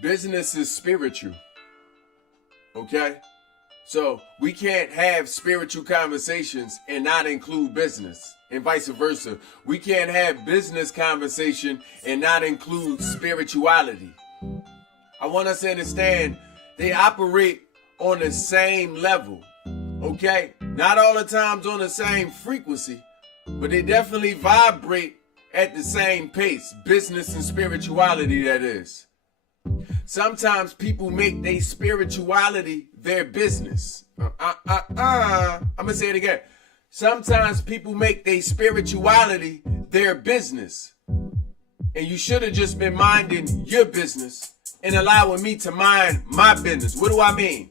Business is spiritual. Okay? So we can't have spiritual conversations and not include business, and vice versa. We can't have business conversation and not include spirituality. I want us to understand they operate on the same level. Okay? Not all the times on the same frequency, but they definitely vibrate at the same pace. Business and spirituality, that is. Sometimes people make their spirituality their business. I'm gonna say it again. Sometimes people make their spirituality their business. And you should have just been minding your business and allowing me to mind my business. What do I mean?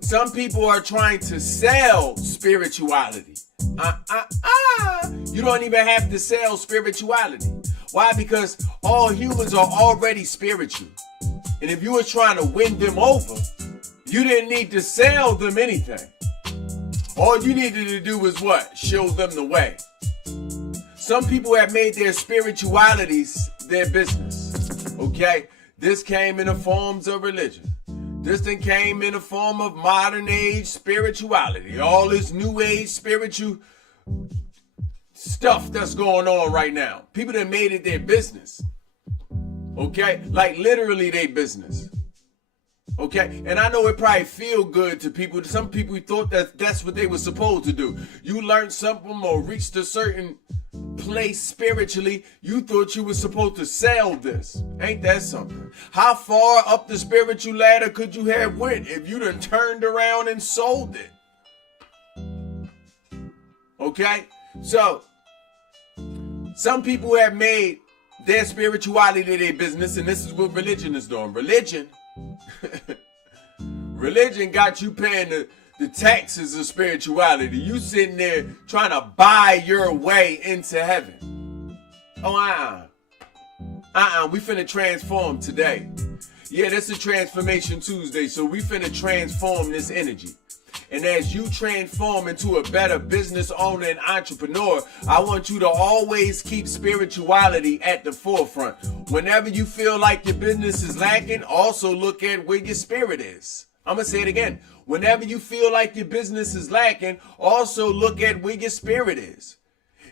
Some people are trying to sell spirituality. You don't even have to sell spirituality. Why? Because all humans are already spiritual. And if you were trying to win them over, you didn't need to sell them anything. All you needed to do was what? Show them the way. Some people have made their spiritualities their business. Okay? This came in the forms of religion. This thing came in the form of modern age spirituality. All this new age spiritual stuff that's going on right now. People that made it their business. Okay? Like literally their business. Okay? And I know it probably feel good to people. Some people thought that that's what they were supposed to do. You learned something or reached a certain place spiritually, you thought you were supposed to sell this. Ain't that something? How far up the spiritual ladder could you have went if you done turned around and sold it? Okay? So, some people have made their spirituality their business, and this is what religion is doing. Religion got you paying the taxes of spirituality. You sitting there trying to buy your way into heaven. We finna transform today. Yeah, this is Transformation Tuesday, so we finna transform this energy. And as you transform into a better business owner and entrepreneur, I want you to always keep spirituality at the forefront. Whenever you feel like your business is lacking, also look at where your spirit is. I'm going to say it again. Whenever you feel like your business is lacking, also look at where your spirit is.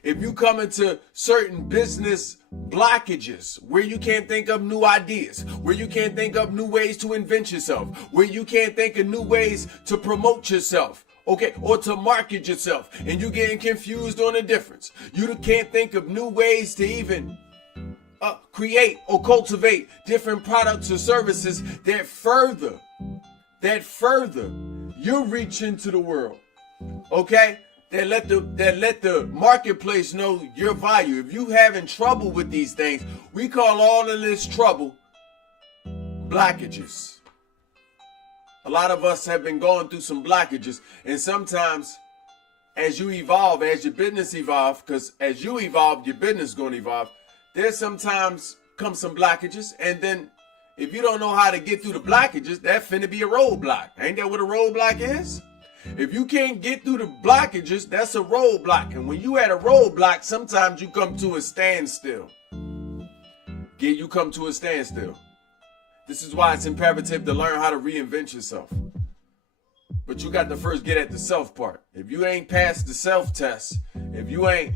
If you come into certain business blockages where you can't think of new ideas, where you can't think of new ways to invent yourself, where you can't think of new ways to promote yourself, okay, or to market yourself, and you're getting confused on the difference. You can't think of new ways to even create or cultivate different products or services that further your reach into the world, okay? That let the marketplace know your value. If you having trouble with these things, we call all of this trouble blockages. A lot of us have been going through some blockages, and sometimes as you evolve, as your business evolve, because as you evolve, your business is going to evolve, there's sometimes come some blockages, and then if you don't know how to get through the blockages, that's finna be a roadblock. Ain't that what a roadblock is? If you can't get through the blockages, that's a roadblock. And when you at a roadblock, sometimes you come to a standstill. You come to a standstill. This is why it's imperative to learn how to reinvent yourself. But you got to first get at the self part. If you ain't passed the self test, if you ain't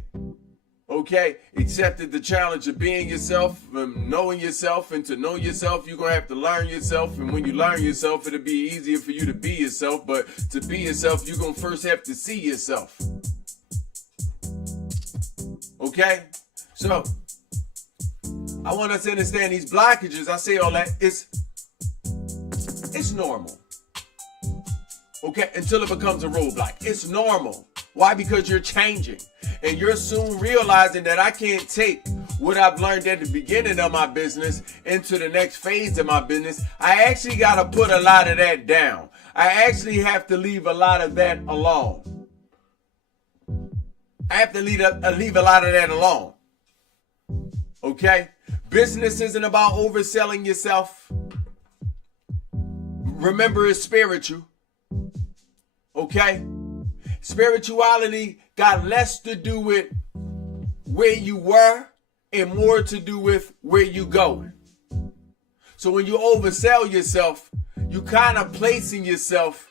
accepted the challenge of being yourself, knowing yourself, and to know yourself, you're going to have to learn yourself. And when you learn yourself, it'll be easier for you to be yourself. But to be yourself, you're going to first have to see yourself. Okay? So, I want us to understand these blockages. I say all that, it's normal. Okay? Until it becomes a roadblock. It's normal. Why? Because you're changing. And you're soon realizing that I can't take what I've learned at the beginning of my business into the next phase of my business. I actually got to put a lot of that down. I actually have to leave a lot of that alone. I have to leave a lot of that alone. Okay? Business isn't about overselling yourself. Remember, it's spiritual. Okay? Spirituality got less to do with where you were and more to do with where you going. So when you oversell yourself, you kind of placing yourself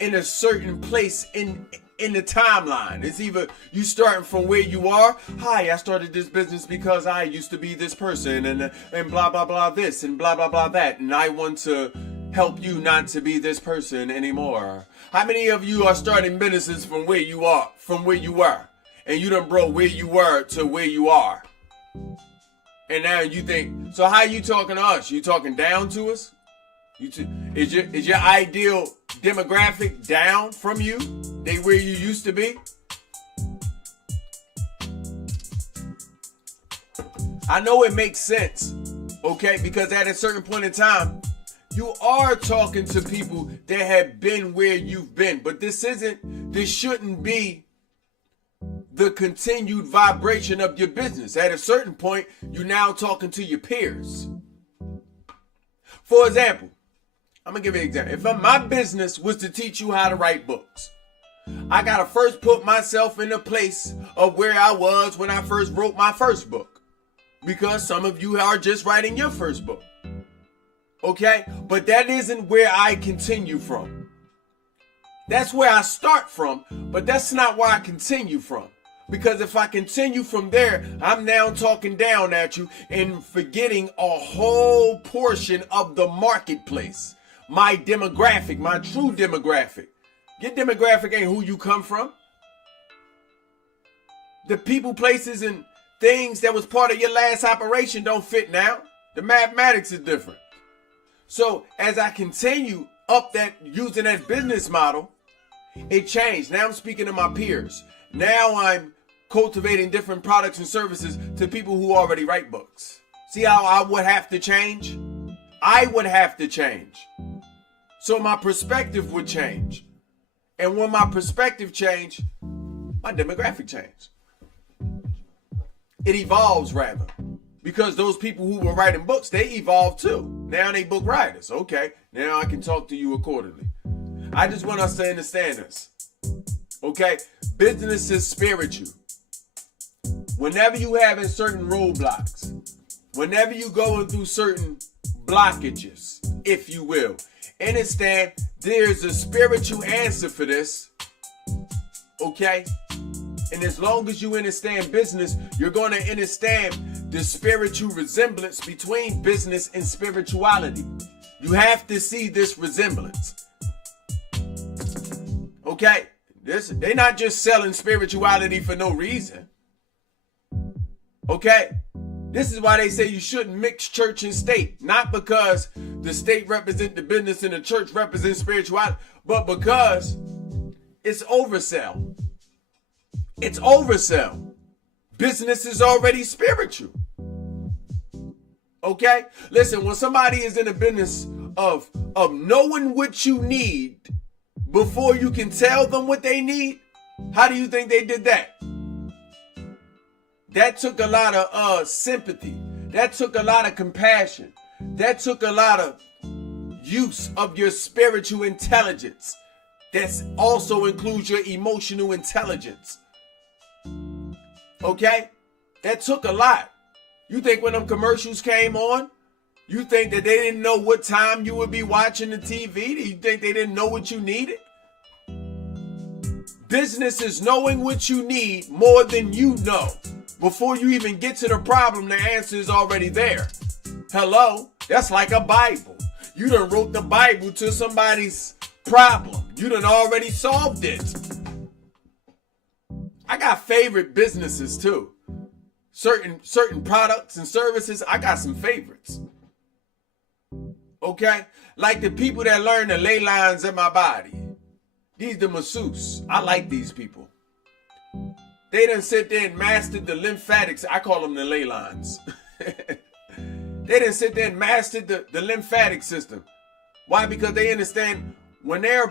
in a certain place in the timeline. It's either you starting from where you are. Hi, I started this business because I used to be this person and blah, blah, blah, this and blah, blah, blah, that. And I want to help you not to be this person anymore. How many of you are starting businesses from where you are, from where you were? And you done brought where you were to where you are. And now you think, so how you talking to us? You talking down to us? Is your ideal demographic down from you? They where you used to be? I know it makes sense, okay? Because at a certain point in time, you are talking to people that have been where you've been. But this shouldn't be the continued vibration of your business. At a certain point, you're now talking to your peers. For example, I'm going to give you an example. If my business was to teach you how to write books, I got to first put myself in a place of where I was when I first wrote my first book. Because some of you are just writing your first book. Okay? But that isn't where I continue from. That's where I start from, but that's not where I continue from. Because if I continue from there, I'm now talking down at you and forgetting a whole portion of the marketplace. My demographic, my true demographic. Your demographic ain't who you come from. The people, places, and things that was part of your last operation don't fit now. The mathematics is different. So as I continue up that, using that business model, it changed. Now I'm speaking to my peers. Now I'm cultivating different products and services to people who already write books. See how I would have to change? I would have to change. So my perspective would change. And when my perspective changed, my demographic changed. It evolves rather. Because those people who were writing books, they evolved too. Now they book writers. Okay, now I can talk to you accordingly. I just want us to understand this. Okay, business is spiritual. Whenever you having certain roadblocks, whenever you going through certain blockages, if you will, understand there's a spiritual answer for this. Okay? And as long as you understand business, you're going to understand the spiritual resemblance between business and spirituality. You have to see this resemblance. Okay? They're not just selling spirituality for no reason. Okay? This is why they say you shouldn't mix church and state. Not because the state represents the business and the church represents spirituality, but because it's oversell. It's oversell. Business is already spiritual. Okay? Listen, when somebody is in the business of knowing what you need before you can tell them what they need, how do you think they did that? That took a lot of sympathy. That took a lot of compassion. That took a lot of use of your spiritual intelligence. That also includes your emotional intelligence. Okay? That took a lot. You think when them commercials came on, you think that they didn't know what time you would be watching the TV? You think they didn't know what you needed? Business is knowing what you need more than you know. Before you even get to the problem, the answer is already there. Hello? That's like a Bible. You done wrote the Bible to somebody's problem. You done already solved it. I got favorite businesses too. Certain products and services, I got some favorites. Okay? Like the people that learn the ley lines in my body. These the masseuse. I like these people. They done sit there and mastered the lymphatics. I call them the ley lines. They done sit there and mastered the lymphatic system. Why? Because they understand when they're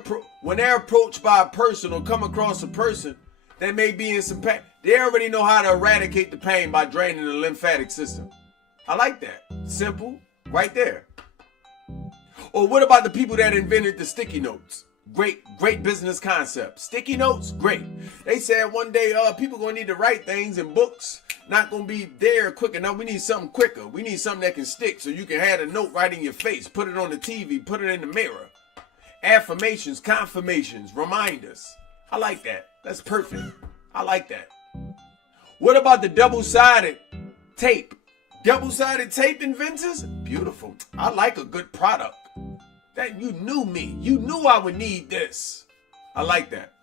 approached by a person or come across a person that may be in some pain, they already know how to eradicate the pain by draining the lymphatic system. I like that. Simple. Right there. Or what about the people that invented the sticky notes? Great business concept. Sticky notes, great. They said one day people gonna need to write things in books. Not gonna be there quick enough. We need something quicker. We need something that can stick so you can have a note right in your face. Put it on the TV. Put it in the mirror. Affirmations, confirmations, reminders. I like that. That's perfect. I like that. What about the double-sided tape? Double-sided tape inventors? Beautiful. I like a good product. That you knew me. You knew I would need this. I like that.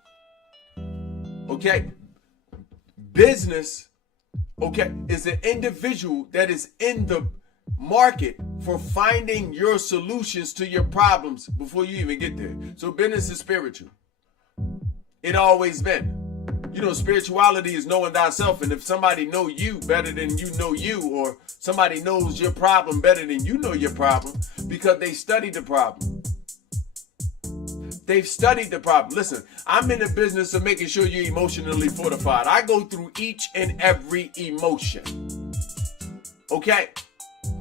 Okay. Business, okay, is an individual that is in the market for finding your solutions to your problems before you even get there. So business is spiritual. It always been. You know, spirituality is knowing thyself. And if somebody know you better than you know you, or somebody knows your problem better than you know your problem, because they studied the problem. They've studied the problem. Listen, I'm in the business of making sure you're emotionally fortified. I go through each and every emotion. Okay?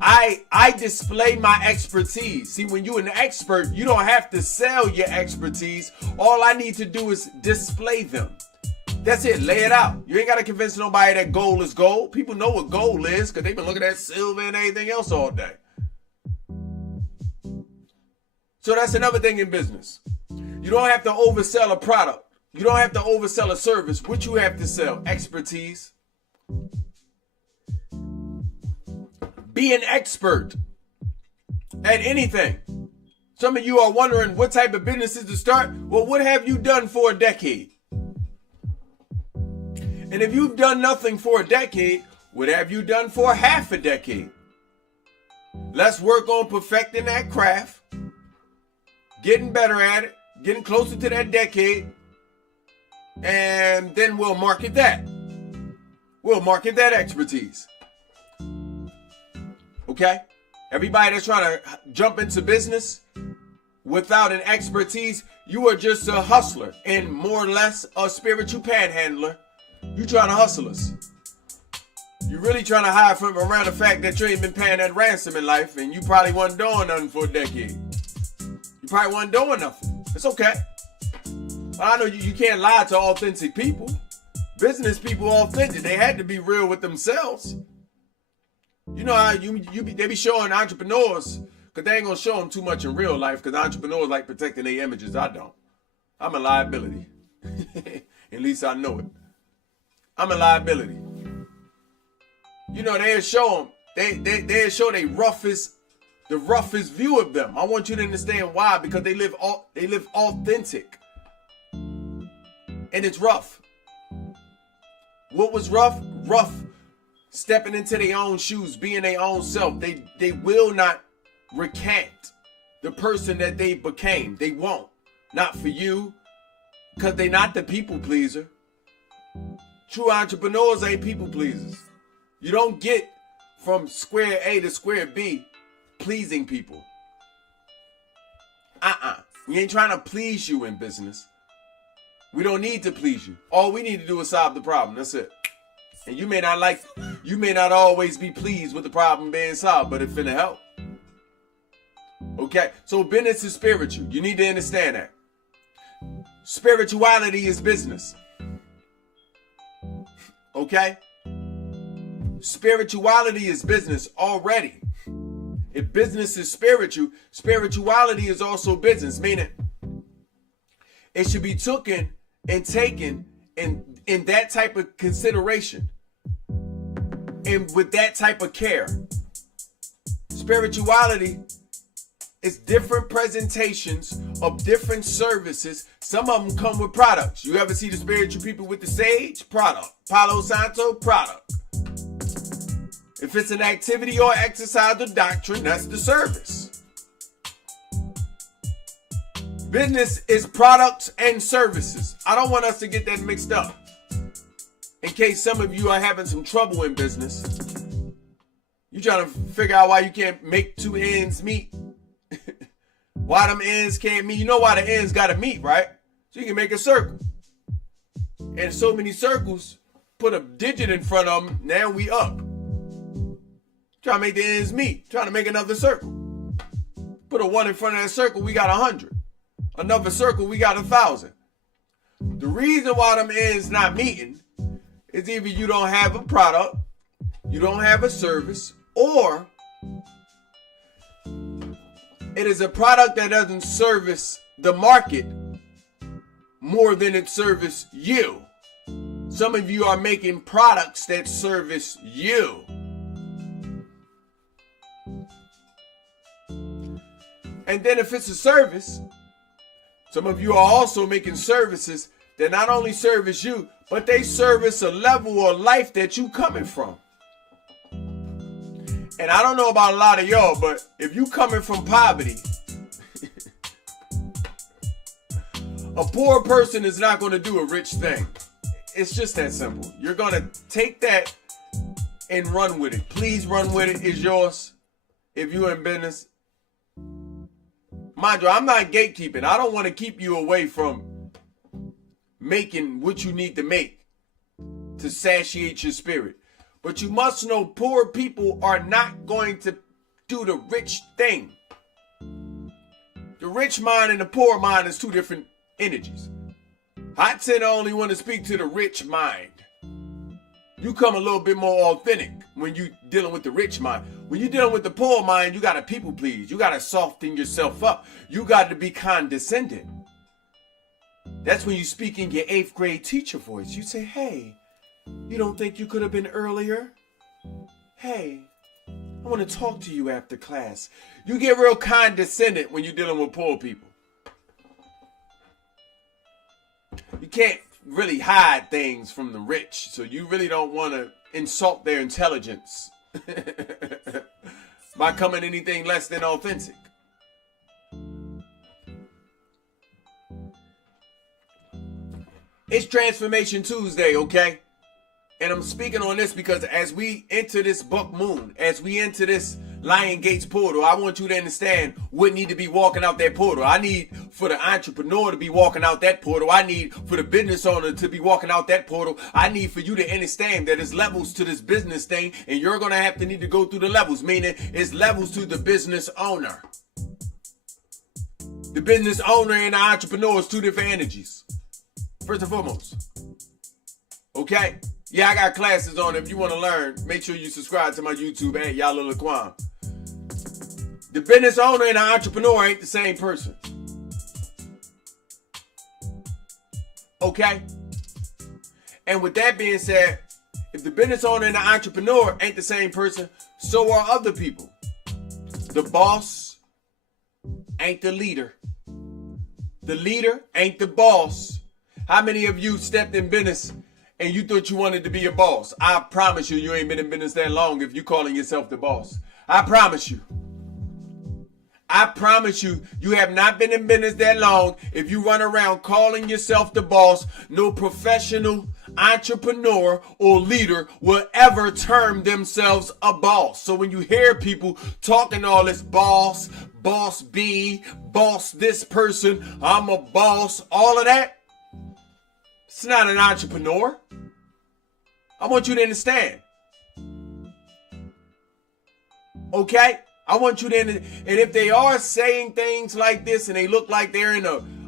I display my expertise. See, when you're an expert, you don't have to sell your expertise. All I need to do is display them. That's it. Lay it out. You ain't got to convince nobody that gold is gold. People know what gold is because they've been looking at silver and anything else all day. So that's another thing in business. You don't have to oversell a product. You don't have to oversell a service. What you have to sell? Expertise. Be an expert at anything. Some of you are wondering what type of businesses to start. Well, what have you done for a decade? And if you've done nothing for a decade, what have you done for half a decade? Let's work on perfecting that craft, getting better at it, getting closer to that decade, and then we'll market that. We'll market that expertise. Okay? Everybody that's trying to jump into business without an expertise, you are just a hustler and more or less a spiritual panhandler. You trying to hustle us. You really trying to hide from around the fact that you ain't been paying that ransom in life, and you probably wasn't doing nothing for a decade. You probably wasn't doing nothing. It's okay. But I know you can't lie to authentic people. Business people are authentic. They had to be real with themselves. You know how they be showing entrepreneurs, because they ain't gonna show them too much in real life, because entrepreneurs like protecting their images. I don't. I'm a liability. At least I know it. I'm a liability. You know, they'll show them, they'll show the roughest view of them. I want you to understand why, because they live authentic. And it's rough. What was rough? Rough. Stepping into their own shoes, being their own self. They will not recant the person that they became. They won't. Not for you, because they're not the people pleaser. True entrepreneurs ain't people pleasers. You don't get from square A to square B pleasing people. You ain't trying to please you in business. We don't need to please you. All we need to do is solve the problem. That's it. And you may not always be pleased with the problem being solved, but it's finna help. Okay? So business is spiritual. You need to understand that. Spirituality is business. Okay? Spirituality is business already. If business is spiritual, spirituality is also business, meaning it should be taken in that type of consideration and with that type of care. Spirituality is different presentations of different services. Some of them come with products. You ever see the spiritual people with the sage? Product. Palo Santo? Product. If it's an activity or exercise or doctrine, that's the service. Business is products and services. I don't want us to get that mixed up. In case some of you are having some trouble in business, you trying to figure out why you can't make two ends meet. Why them ends can't meet. You know why the ends gotta meet, right? So you can make a circle. And so many circles, put a digit in front of them, now we up. Trying to make the ends meet. Trying to make another circle. Put a 1 in front of that circle, we got 100. Another circle, we got 1,000. The reason why them ends not meeting is either you don't have a product, you don't have a service, or it is a product that doesn't service the market more than it services you. Some of you are making products that service you. And then if it's a service, some of you are also making services that not only service you, but they service a level of life that you coming from. And I don't know about a lot of y'all, but if you coming from poverty, a poor person is not going to do a rich thing. It's just that simple. You're going to take that and run with it. Please run with it. It's yours. If you're in business, mind you, I'm not gatekeeping. I don't want to keep you away from making what you need to make to satiate your spirit. But you must know poor people are not going to do the rich thing. The rich mind and the poor mind is two different energies. I tend to only want to speak to the rich mind. You come a little bit more authentic when you dealing with the rich mind. When you're dealing with the poor mind, you got to people please. You got to soften yourself up. You got to be condescending. That's when you speak in your 8th grade teacher voice. You say, hey, you don't think you could have been earlier? Hey, I want to talk to you after class. You get real condescending when you're dealing with poor people. You can't really hide things from the rich, so you really don't want to insult their intelligence by coming anything less than authentic. It's Transformation Tuesday, okay? And I'm speaking on this because as we enter this buck moon, as we enter this Lion Gates portal, I want you to understand what need to be walking out that portal. I need for the entrepreneur to be walking out that portal. I need for the business owner to be walking out that portal. I need for you to understand that there's levels to this business thing, and you're going to have to need to go through the levels, meaning it's levels to the business owner. The business owner and the entrepreneur is two different energies. First and foremost. Okay? Yeah, I got classes on it. If you want to learn, make sure you subscribe to my YouTube at YAHLIL LAKWAME. The business owner and the entrepreneur ain't the same person. Okay? And with that being said, if the business owner and the entrepreneur ain't the same person, so are other people. The boss ain't the leader. The leader ain't the boss. How many of you stepped in business and you thought you wanted to be a boss? I promise you, you ain't been in business that long if you calling yourself the boss. I promise you. I promise you, you have not been in business that long if you run around calling yourself the boss. No professional entrepreneur or leader will ever term themselves a boss. So when you hear people talking all this boss, boss B, boss this person, I'm a boss, all of that, it's not an entrepreneur. I want you to understand. Okay? I want you to, and if they are saying things like this and they look like they're in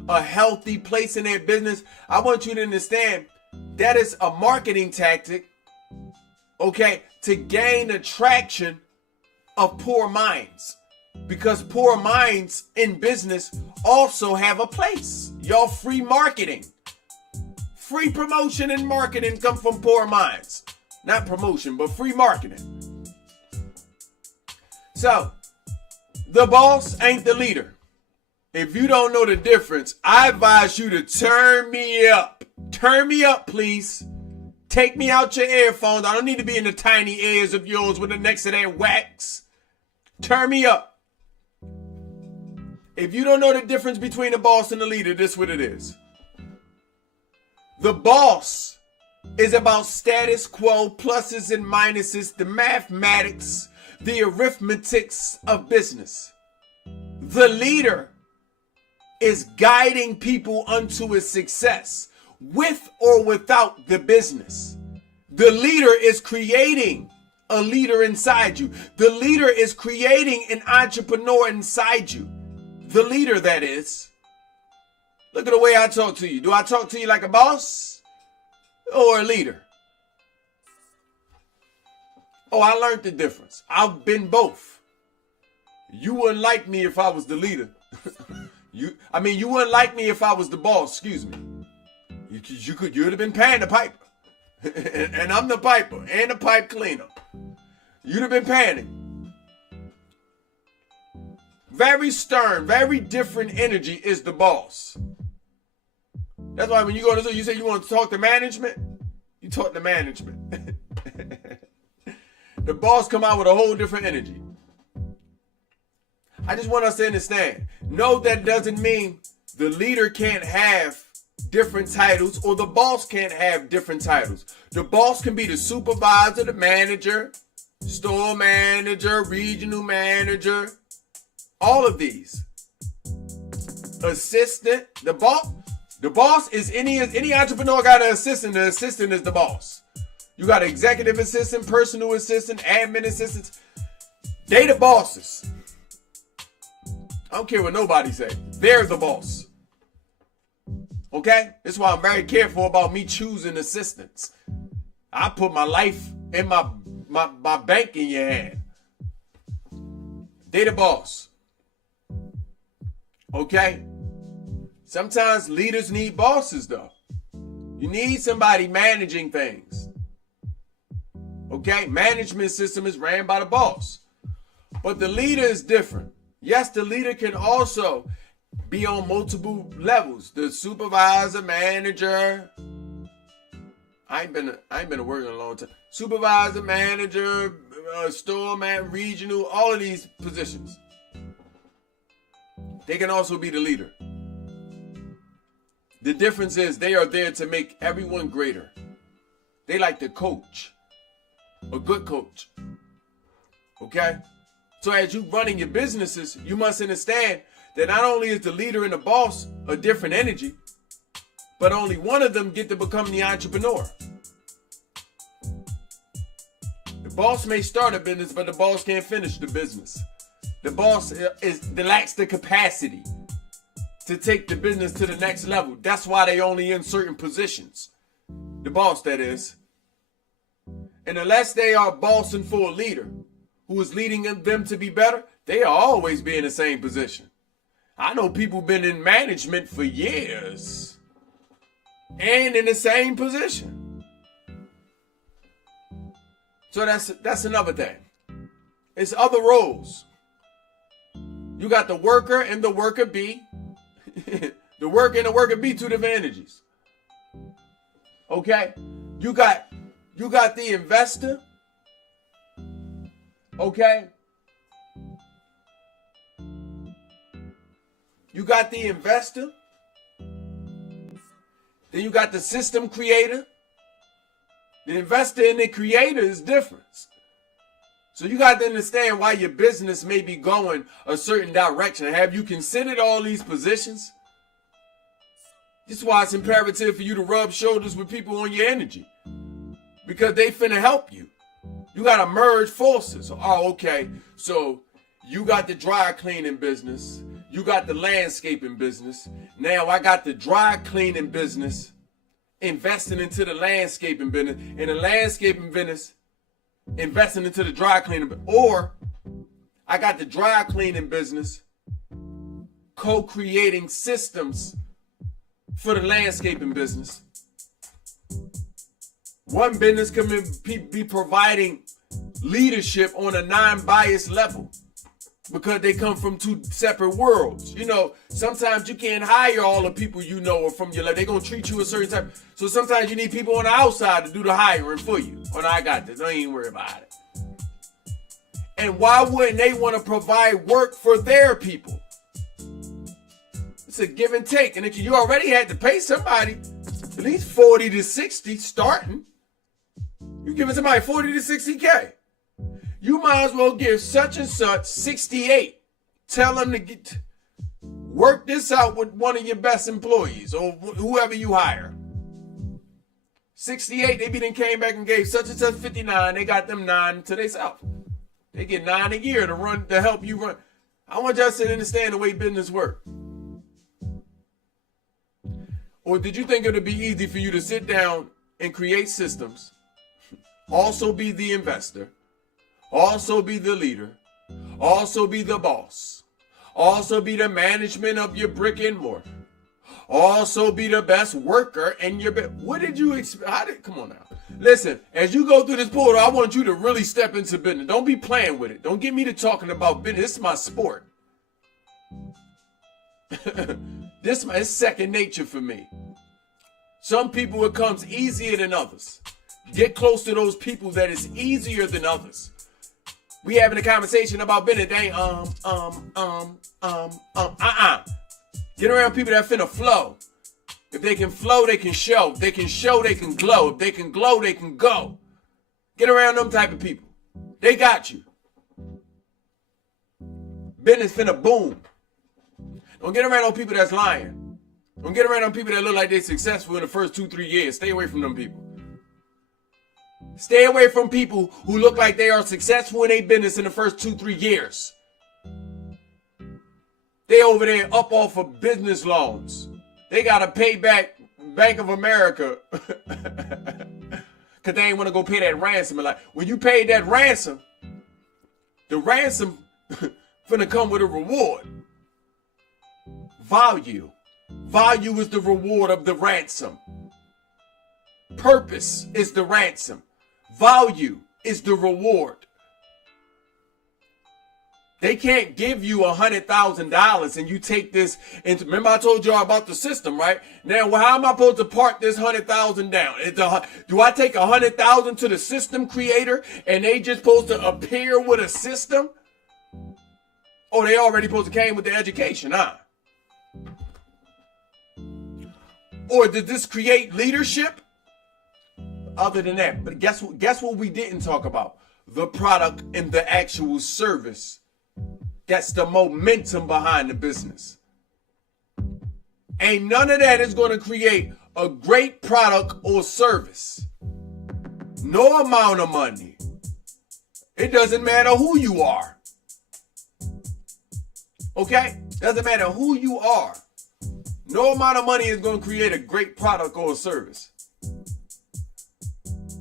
a healthy place in their business, I want you to understand that is a marketing tactic, okay, to gain attraction of poor minds. Because poor minds in business also have a place. Y'all, free marketing. Free promotion and marketing come from poor minds. Not promotion, but free marketing. So, the boss ain't the leader. If you don't know the difference, I advise you to turn me up. Turn me up, please. Take me out your earphones. I don't need to be in the tiny ears of yours with the next to that wax. Turn me up. If you don't know the difference between the boss and the leader, this is what it is. The boss is about status quo, pluses and minuses, the mathematics, the arithmetics of business. The leader is guiding people unto a success with or without the business. The leader is creating a leader inside you. The leader is creating an entrepreneur inside you. The leader, that is. Look at the way I talk to you. Do I talk to you like a boss or a leader? Oh, I learned the difference. I've been both. You wouldn't like me if I was the leader. You wouldn't like me if I was the boss, excuse me. You'd have been paying the piper. And I'm the piper and the pipe cleaner. You'd have been paying. Very stern, very different energy is the boss. That's why when you go to school, you say you want to talk to management, you talk to management. The boss come out with a whole different energy. I just want us to understand. No, that doesn't mean the leader can't have different titles or the boss can't have different titles. The boss can be the supervisor, the manager, store manager, regional manager, all of these. Assistant, the boss is any entrepreneur got an assistant. The assistant is the boss. You got an executive assistant, personal assistant, admin assistants. They the bosses. I don't care what nobody say. They're the boss. Okay? That's why I'm very careful about me choosing assistants. I put my life and my bank in your hand. They the boss. Okay? Sometimes leaders need bosses though. You need somebody managing things. Okay? Management system is ran by the boss. But the leader is different. Yes, the leader can also be on multiple levels. The supervisor, manager. I ain't been working a long time. Supervisor, manager, store man, regional, all of these positions. They can also be the leader. The difference is they are there to make everyone greater. They like to coach. A good coach. Okay? So as you running your businesses, you must understand that not only is the leader and the boss a different energy, but only one of them get to become the entrepreneur. The boss may start a business, but the boss can't finish the business. The boss lacks the capacity to take the business to the next level. That's why they only in certain positions. The boss, that is. And unless they are bossing for a leader who is leading them to be better, they are always be in the same position. I know people been in management for years and in the same position. So that's another thing. It's other roles. You got the worker and the worker bee. The worker and the worker bee, two different energies. Okay? You got the investor. Okay? You got the investor. Then you got the system creator. The investor and the creator is different. So you got to understand why your business may be going a certain direction. Have you considered all these positions? This is why it's imperative for you to rub shoulders with people on your energy. Because they finna help you. You got to merge forces. Oh, okay. So you got the dry cleaning business. You got the landscaping business. Now I got the dry cleaning business investing into the landscaping business. And the landscaping business investing into the dry cleaning business. Or I got the dry cleaning business co-creating systems for the landscaping business. One business can be providing leadership on a non-biased level because they come from two separate worlds. You know, sometimes you can't hire all the people you know or from your life. They're going to treat you a certain type. So sometimes you need people on the outside to do the hiring for you. Oh, no, I got this. Don't even worry about it. And why wouldn't they want to provide work for their people? It's a give and take. And if you already had to pay somebody at least 40 to 60 starting, you're giving somebody 40 to 60K. You might as well give such and such 68. Tell them to work this out with one of your best employees or whoever you hire. 68, they then came back and gave such and such 59. They got them 9 to themselves. They get 9 a year to help you run. I want y'all to understand the way business works. Or did you think it would be easy for you to sit down and create systems, also be the investor, also be the leader, also be the boss, also be the management of your brick and mortar, also be the best worker in your what did you expect? Come on now. Listen, as you go through this portal, I want you to really step into business. Don't be playing with it. Don't get me to talking about business. This is my sport. It's second nature for me. Some people, it comes easier than others. Get close to those people that is easier than others. We having a conversation about business. They Get around people that finna flow. If they can flow, they can show. If they can show, they can glow. If they can glow, they can go. Get around them type of people. They got you. Business finna boom. Don't get around those people that's lying. Don't get around them people that look like they're successful in the first 2-3 years. Stay away from them people. Stay away from people who look like they are successful in their business in the first 2-3 years. They over there up off of business loans. They got to pay back Bank of America because they ain't want to go pay that ransom. And like, when you paid that ransom, the ransom finna come with a reward. Value. Value is the reward of the ransom. Purpose is the ransom. Value is the reward. They can't give you $100,000 and you take this into, remember I told y'all about the system, right? Now, how am I supposed to park this $100,000 down? Do I take $100,000 to the system creator and they just supposed to appear with a system? Or they already supposed to came with the education, huh? Or did this create leadership? Other than that, but guess what we didn't talk about? The product and the actual service. That's the momentum behind the business. Ain't none of that is going to create a great product or service. No amount of money. It doesn't matter who you are. Okay? Doesn't matter who you are. No amount of money is going to create a great product or a service.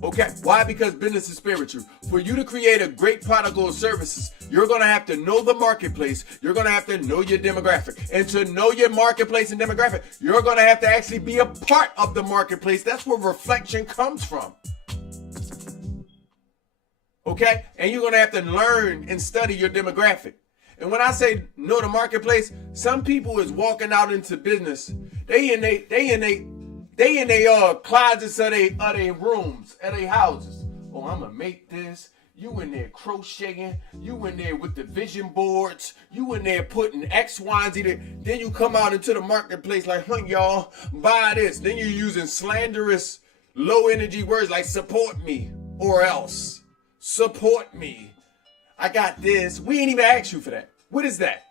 Okay, why? Because business is spiritual. For you to create a great product or services, you're going to have to know the marketplace. You're going to have to know your demographic. And to know your marketplace and demographic, you're going to have to actually be a part of the marketplace. That's where reflection comes from. Okay? And you're going to have to learn and study your demographic. And when I say know the marketplace, some people is walking out into business. They in their closets of their rooms, at their houses. Oh, I'm gonna make this. You in there crocheting. You in there with the vision boards. You in there putting X, Y, and Z. Then you come out into the marketplace like, y'all, buy this. Then you're using slanderous, low energy words like support me or else. Support me. I got this. We ain't even asked you for that. What is that?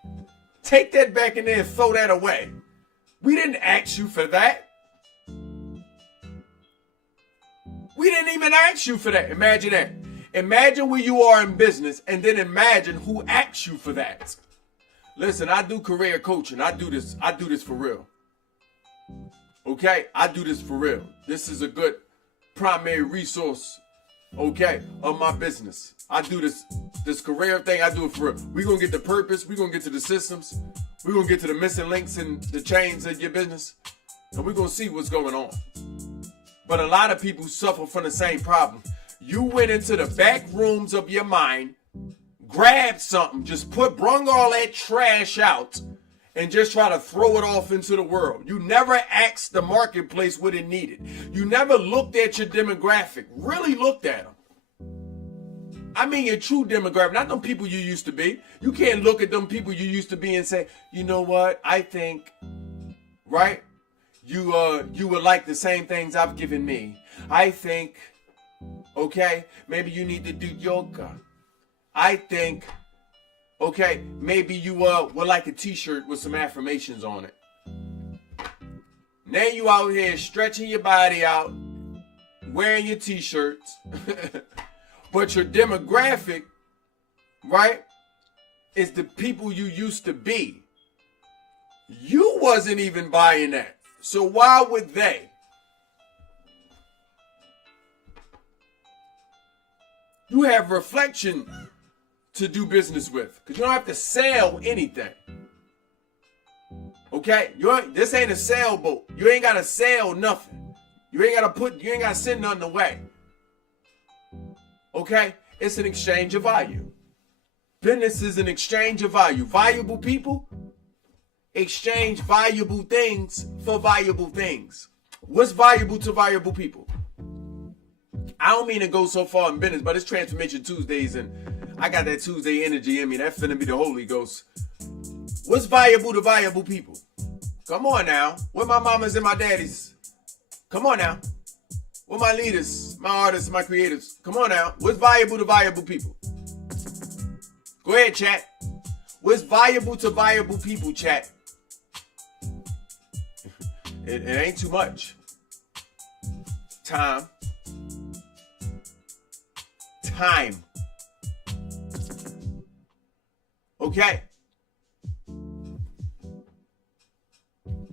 Take that back in there and throw that away. We didn't ask you for that. We didn't even ask you for that. Imagine that. Imagine where you are in business and then imagine who asked you for that. Listen, I do career coaching. I do this for real. Okay? I do this for real. This is a good primary resource, okay, of my business. I do this career thing. I do it for real. We're going to get the purpose. We're going to get to the systems. We're going to get to the missing links in the chains of your business. And we're going to see what's going on. But a lot of people suffer from the same problem. You went into the back rooms of your mind, grabbed something, brung all that trash out, and just try to throw it off into the world. You never asked the marketplace what it needed. You never looked at your demographic, really looked at them. I mean your true demographic, not them people you used to be. You can't look at them people you used to be and say, you know what, I think, right? You would like the same things I've given me. I think, okay, maybe you need to do yoga. I think, okay, maybe you would like a t-shirt with some affirmations on it. Now you out here stretching your body out, wearing your t-shirts, but your demographic, right, is the people you used to be. You wasn't even buying that. So why would they? You have reflection to do business with, because you don't have to sell anything. Okay? This ain't a sailboat. You ain't got to sell nothing. You ain't got to send nothing away. Okay? It's an exchange of value. Business is an exchange of value. Valuable people exchange valuable things for valuable things. What's valuable to valuable people? I don't mean to go so far in business, but it's Transformation Tuesdays, and I got that Tuesday energy in me. That's finna be the Holy Ghost. What's valuable to valuable people? Come on now. Where my mamas and my daddies? Come on now. Where my leaders, my artists, my creators? Come on now. What's valuable to valuable people? Go ahead, chat. What's valuable to valuable people, chat? It ain't too much. Time. Okay.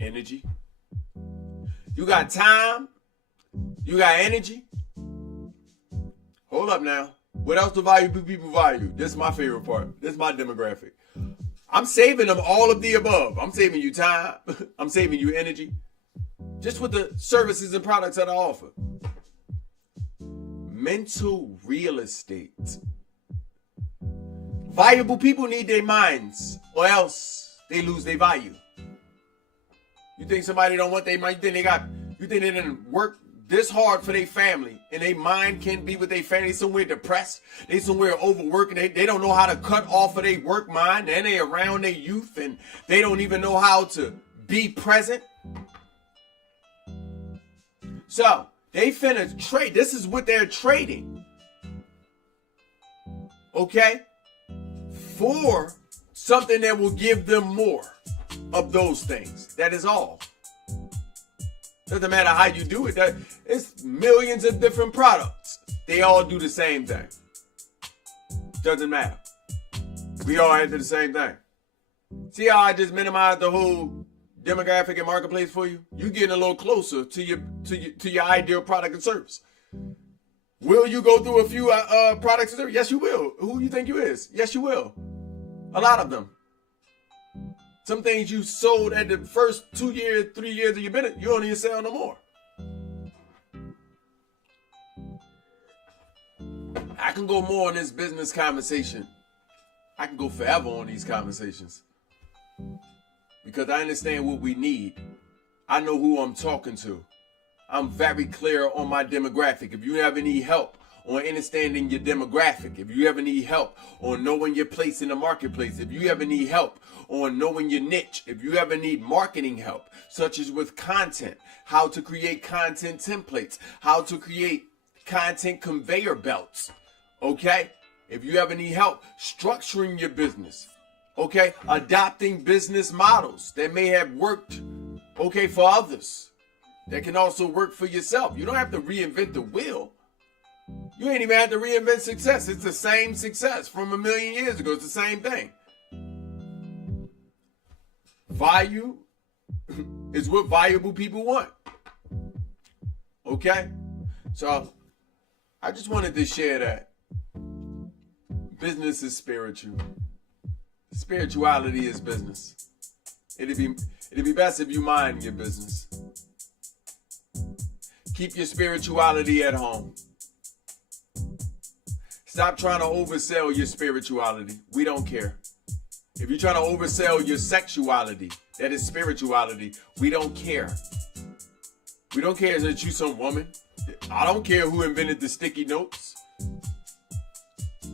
Energy. You got time. You got energy. Hold up now. What else do valuable people value? This is my favorite part. This is my demographic. I'm saving them all of the above. I'm saving you time. I'm saving you energy. Just with the services and products that I offer. Mental real estate. Valuable people need their minds, or else they lose their value. You think somebody don't want their mind? You think they didn't work this hard for their family, and their mind can't be with their family? They somewhere depressed. They somewhere overworking. They don't know how to cut off of their work mind, and they around their youth, and they don't even know how to be present. So they finna trade. This is what they're trading. Okay? For something that will give them more of those things. That is all. Doesn't matter how you do it. It's millions of different products. They all do the same thing. Doesn't matter. We all answer the same thing. See how I just minimized the whole demographic and marketplace for you? You getting a little closer to your ideal product and service. Will you go through a few products and services? Yes, you will. Who you think you is? Yes, you will. A lot of them. Some things you sold at the first 2 years, 3 years of your business, you don't even sell no more. I can go more on this business conversation. I can go forever on these conversations. Because I understand what we need. I know who I'm talking to. I'm very clear on my demographic. If you ever need help on understanding your demographic, if you ever need help on knowing your place in the marketplace, if you ever need help on knowing your niche, if you ever need marketing help, such as with content, how to create content templates, how to create content conveyor belts, okay? If you ever need help structuring your business, okay, adopting business models that may have worked, okay, for others, that can also work for yourself. You don't have to reinvent the wheel. You ain't even have to reinvent success. It's the same success from a million years ago. It's the same thing. Value is what valuable people want. Okay? So, I just wanted to share that. Business is spiritual. Spirituality is business. It'd be best if you mind your business. Keep your spirituality at home. Stop trying to oversell your spirituality. We don't care. If you're trying to oversell your sexuality, that is spirituality, we don't care. We don't care that you some woman. I don't care who invented the sticky notes.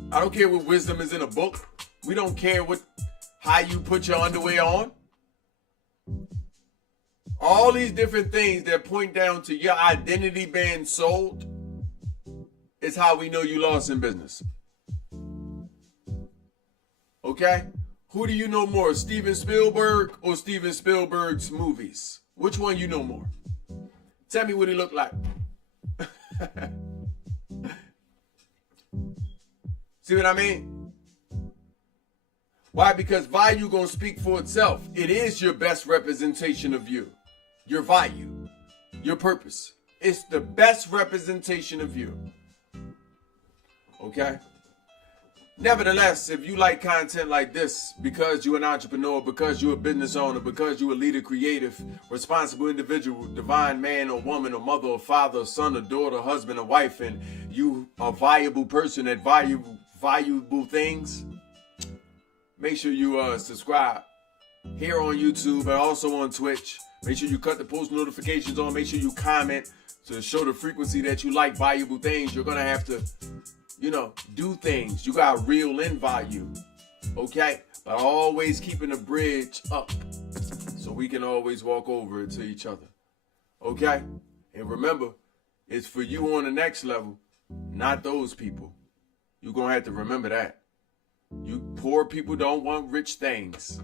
I don't care what wisdom is in a book. We don't care how you put your underwear on. All these different things that point down to your identity being sold is how we know you lost in business. Okay? Who do you know more, Steven Spielberg or Steven Spielberg's movies? Which one you know more? Tell me what he looked like. See what I mean? Why? Because value gonna speak for itself. It is your best representation of you. your value, your purpose. It's the best representation of you. Okay? Nevertheless, if you like content like this, because you're an entrepreneur, because you're a business owner, because you're a leader, creative, responsible individual, divine man or woman or mother or father or son or daughter, husband or wife, and you a valuable person at valuable things, make sure you subscribe here on YouTube and also on Twitch. Make sure you cut the post notifications on. Make sure you comment to show the frequency that you like valuable things. You're going to have to, do things. You got reel in value. Okay? But always keeping the bridge up so we can always walk over it to each other. Okay? And remember, it's for you on the next level, not those people. You're going to have to remember that. You poor people don't want rich things.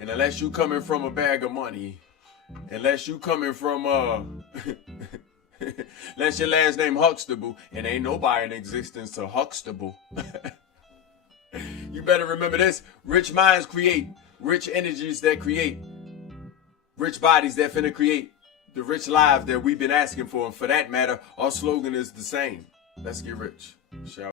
And unless you coming from a bag of money, unless you coming from unless your last name Huxtable, and ain't nobody in existence to Huxtable. You better remember this. Rich minds create rich energies that create rich bodies that finna create the rich lives that we've been asking for. And for that matter, our slogan is the same. Let's get rich. Shall